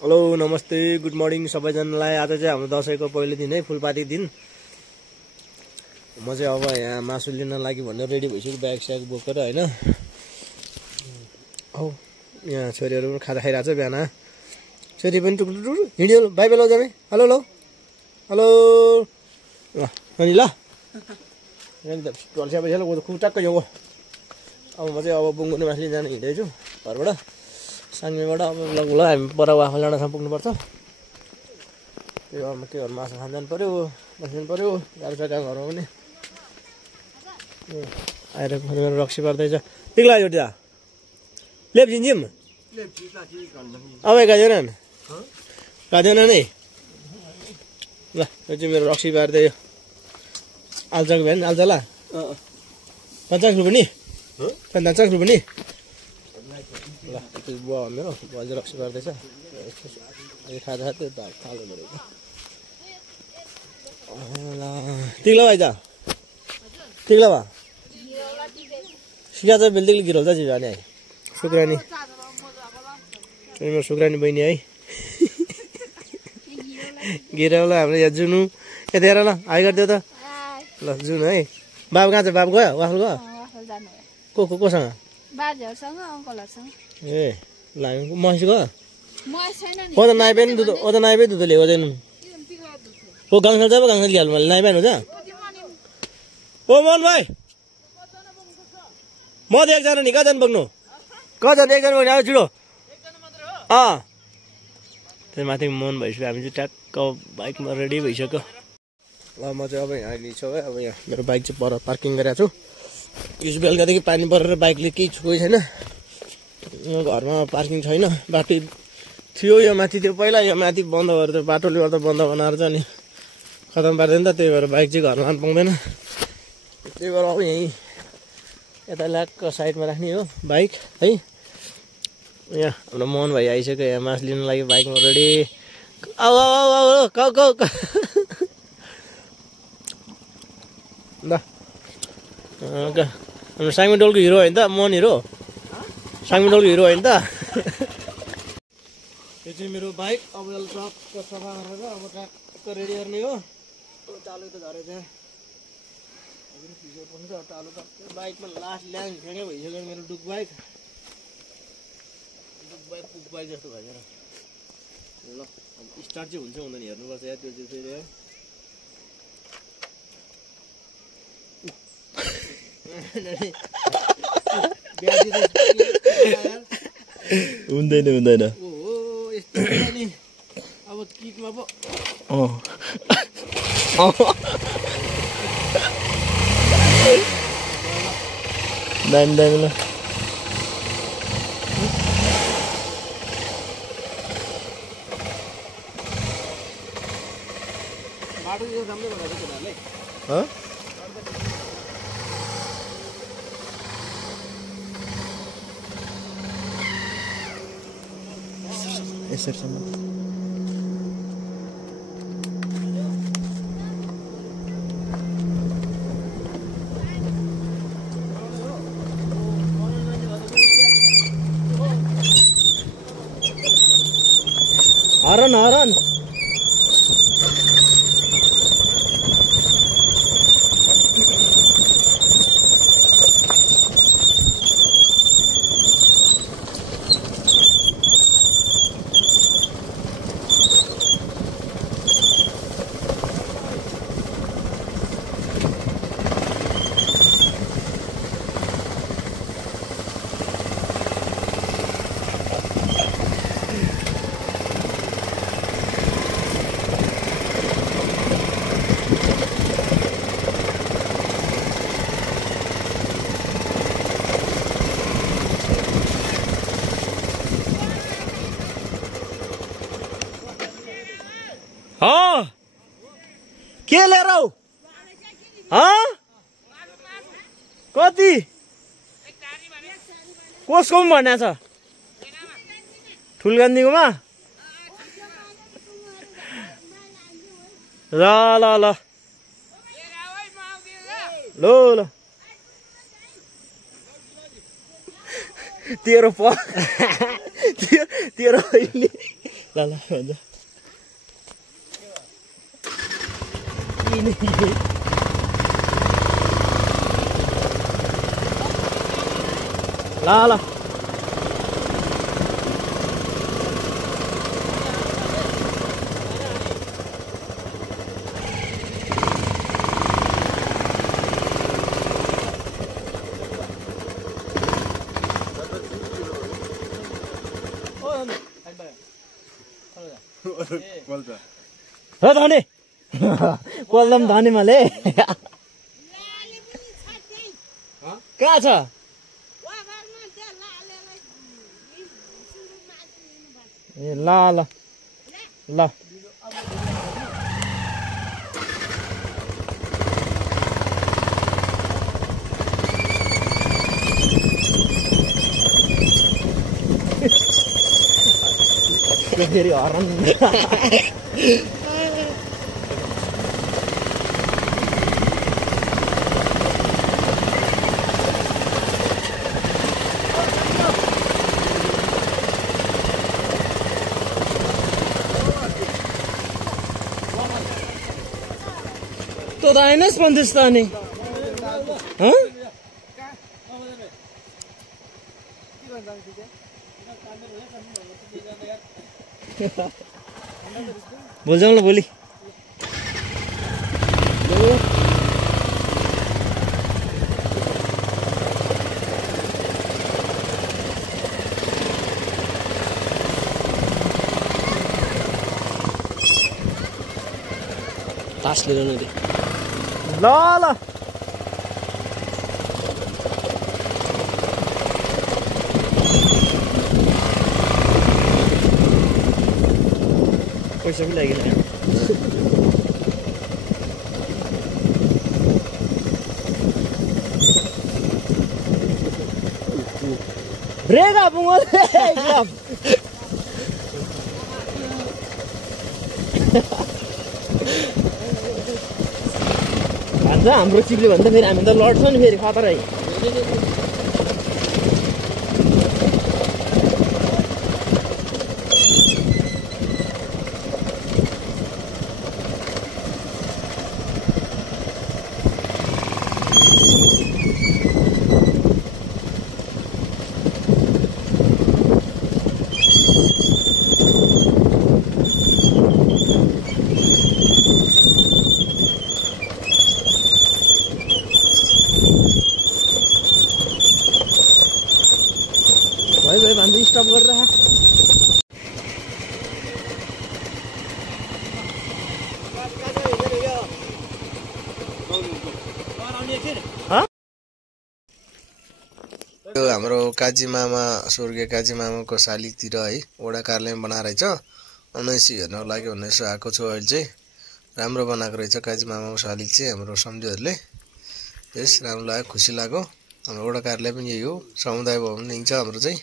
Hello नमस्ते good morning सबैजनालाई। आज चाहिँ हाम्रो दसैँको पहिलो दिन है, फुलपाती दिन। म चाहिँ अब यहाँ मासु लिन लागि भनेर रेडी भइसक्यो, ब्याग स्याग बोकेर होइन। हौ यहाँ छोरीहरू पनि खाजा खाइरहेको छ। बिहान छोरी पनि टुक्टुक हिँड्यो। बाई बेला जाने। हेलो हेलो हेलो अनि ल ढल्सिया पैसा खुब टक्क यो। अब म चाहिँ अब बुङ्गुने मासु लिन जान हिँड्दैछु घरबाट, साङ्मेबाट। अब ल हामी पर वाफा डाँडासम्म पुग्नुपर्छ। त्यही के घर मासु खान जानु पऱ्यो, बस्नु पऱ्यो। गाह्रो छ काम घरमा पनि। आएर रक्सी पर्दैछ। ठिक लाग्यो त्यो लेप जिन्जिम अब गाजेन गाजेन नै ल। यो चाहिँ मेरो रक्सी पार्दै आल्चाको भ्यान आल्चा ल 50 रुपियाँ नि 50 रुपियाँ नि ल। त्यो बुवा मेरो बुवाले रक्सी पार्दैछ। खाजा त्यो थाल्नु पऱ्यो ल। ठिक ल भाइ त ठिक ल भा सिका चाहिँ बेलदेखि गिराउँछ जिरानी है। सुक्रानी मेरो सुक्रानी बहिनी है। गिराउला हाम्रो यहाँ जुनु यता हेर ल। हाई गरिदियो त ल जुन है। बाबु कहाँ छ? बाबु गयो वाफल गयो? कोसँग? बाजेहरुसँग अंकलहरुसँग। ए ल महेश गयो? ओ त नाइबे नि दुध, ओ त नाइबे दुध ल्याएको छैन। ओ गाङसल जाब गाङसल ल्यालु मैले नाइबे हुन्छ। ओ मोहन भाइ म त एकजना नि कहाँ बग्नु? कहाँ एकजना बग्नु आयो छिटो। त्यही माथि मोहन भइसक्यो। हामी चाहिँ ट्याक्क बाइकमा रेडी भइसक्यो। ल म चाहिँ अब यहाँ लिन्छु है। अब यहाँ मेरो बाइक चाहिँ पर पार्किङ गरेको छु। यो बेलुकादेखि पानी परेर बाइकले केही छोइ छैन। घरमा पार्किङ छैन। बाटो थियो यो माथि थियो पहिला, यो माथि बन्द गरेर बाटोले गर्दा बन्द बनाएर चाहिँ अनि खतम पार्दैन त। त्यही भएर बाइक चाहिँ घरमा लानु पाउँदैन। त्यही भएर अब यहीँ यता ल्याक्क साइडमा राख्ने हो बाइक है। यहाँ हाम्रो मोहन भाइ आइसक्यो यहाँ मासु लिनु लागि बाइकमा रेडी। आऊ आऊ आऊ कौ कौ ल। हाम्रो साङमिडोलको हिरो होइन त मोहन हिरो? साङमिडोलको हिरो होइन त? यो चाहिँ मेरो बाइक। अब टक्क सफा गरेर अब टक्क रेडी गर्ने हो। टालु त झरेछ टालु त। बाइकमा लास्ट ल्याङ फ्याङ्गै भइसक्यो मेरो डुक बाइक। डुक बाइक पुक बाइक जस्तो भइसक्यो ल। अब स्टार्ट चाहिँ हुन्छ हुँदैन हेर्नुपर्छ या त्यो चाहिँ फेरि हुँदैन हुँदैन। ओहो यस्तो नि अब किकमा पो दामी दामी ल। बाटो चाहिँ राम्रै बनाएको छ केटाहरूले। यसरी हरन हरन के लिएर हौ? कति कसको पनि भनेको छ? ठुलगान्दीकोमा? ल ल ल ल ल तेरो तेरो अहिले ल ल भन्छ ल ल हो धने कोलदम धने मैले कहाँ छ ए ल ल ल फेरि हरन तो आएनस् भन्दैस् त अनि भोलि जाउँ ल भोलि तास लिएर नि ल ल पैसा पनि लाग्यो ब्रेक बुङल भन्छ हाम्रो चिप्ले भन्दा फेरि हामी त लड्छ नि फेरि खतरै भाइ भाइ स्टप गरेर हाम्रो काजी मामा स्वर्गीय काजी मामाको सालीतिर है वडा कार्यालय बनाएर रहेछ 19 हेर्नको लागि भन्ने यसो आएको छु अहिले चाहिँ राम्रो बनाएको रहेछ काजी मामाको साली चाहिँ हाम्रो सम्झिहरूले यस राम्रो लाग्यो खुसी लाग्यो हाम्रो वडा कार्यालय पनि यही हो समुदाय भवन नै छ हाम्रो चाहिँ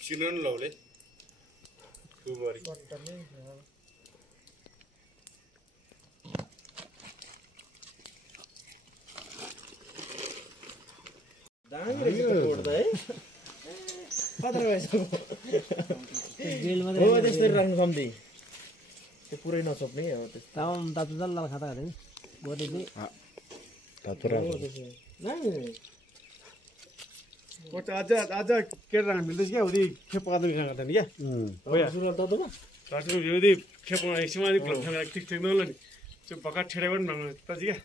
Sinon lawle त्यसरी राख्नु कम्ती त्यो पुरै नसोप्ने अब तातो जल्ला खाता गरे बोटे चाहिँ आज केटा मिल्दैछ क्या उदी खेप पकाउँदा खाँदा नि क्या उदी खेप एकछिन अलिक ठिक ठिक नहोला नि त्यो पका ठेडा पनि नहुनु त क्या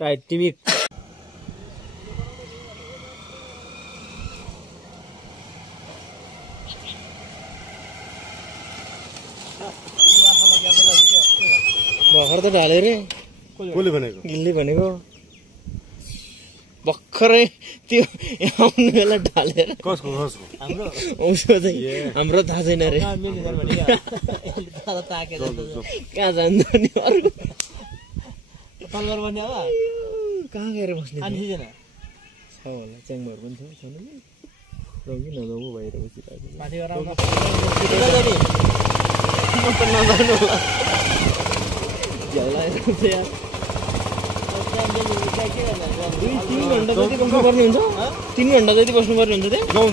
टाइट टिमी भर्खर त ढाले रे कसले भनेको गिल्ली भनेको भर्खरै त्यो आउनु बेला ढालेर कसको हाम्रो उसको चाहिँ हाम्रो थाहा छैन रे कहाँ जान्छ नि अर्को तलवार बन्ने अब कहाँ गएर बस्ने छ होला च्याङहरू पनि छ छैन रौँ नजाऊ बाहिर बसिरहेको म त नजानु होला झ्याउला 3 घण्टा जति बस्नुपर्ने हुन्छ 3 घण्टा जति बस्नुपर्ने हुन्छ त्यहाँ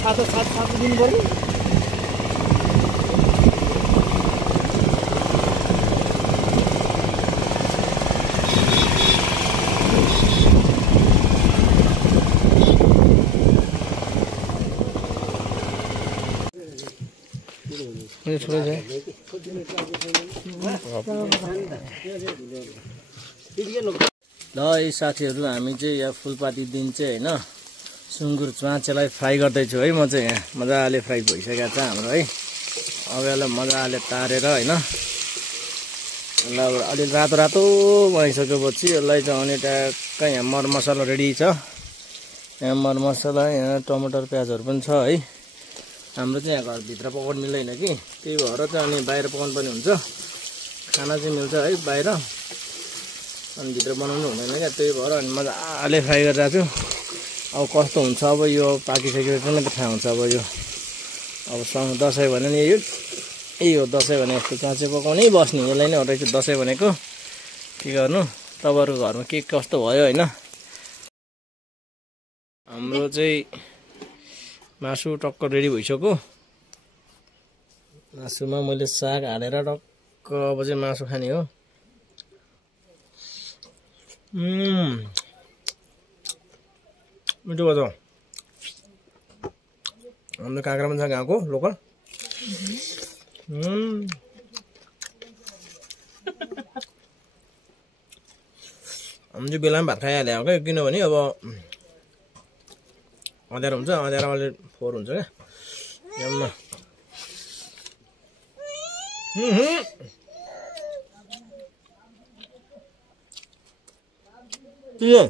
छातो दिनु पर्यो ल यी साथीहरू हामी चाहिँ यहाँ फुलपाती दिन चाहिँ होइन सुँगुर च्वाँचेलाई फ्राई गर्दैछु है म चाहिँ यहाँ मजाले फ्राई भइसकेको छ हाम्रो है अब यसलाई मजाले तारेर होइन ल अलि रातो रातो बनाइसकेपछि यसलाई चाहिँ अनि ट्याक्कै यहाँ मरमसला रेडी छ यहाँ मरमसला यहाँ टमाटर प्याजहरू पनि छ है हाम्रो चाहिँ यहाँ घरभित्र पकाउनु मिल्दैन कि त्यही भएर चाहिँ अनि बाहिर पकाउनु पनि हुन्छ खाना चाहिँ मिल्छ है बाहिर अनि भित्र बनाउनु हुँदैन क्या त्यही भएर अनि मजाले फ्राई गरिरहेको छु अब कस्तो हुन्छ अब यो पाकिसकेपछि नै त थाहा हुन्छ अब यो अब दसैँ भने नि यही हो दसैँ भने यस्तो काँचे पकाउनै बस्ने यसलाई नै हटाइछु दसैँ भनेको के गर्नु तपाईँहरूको घरमा के कस्तो भयो होइन हाम्रो चाहिँ मासु टक्क रेडी भइसक्यो मासुमा मैले साग हालेर टक्क अब चाहिँ मासु खाने हो मिठो भयो हाम्रो काँक्रा पनि छ गाउँको लोकल हामी चाहिँ बेलामा भात खाइहाल्यो क्या किनभने अब अँध्यारो हुन्छ अँध्यारो अलि फोहोर हुन्छ क्या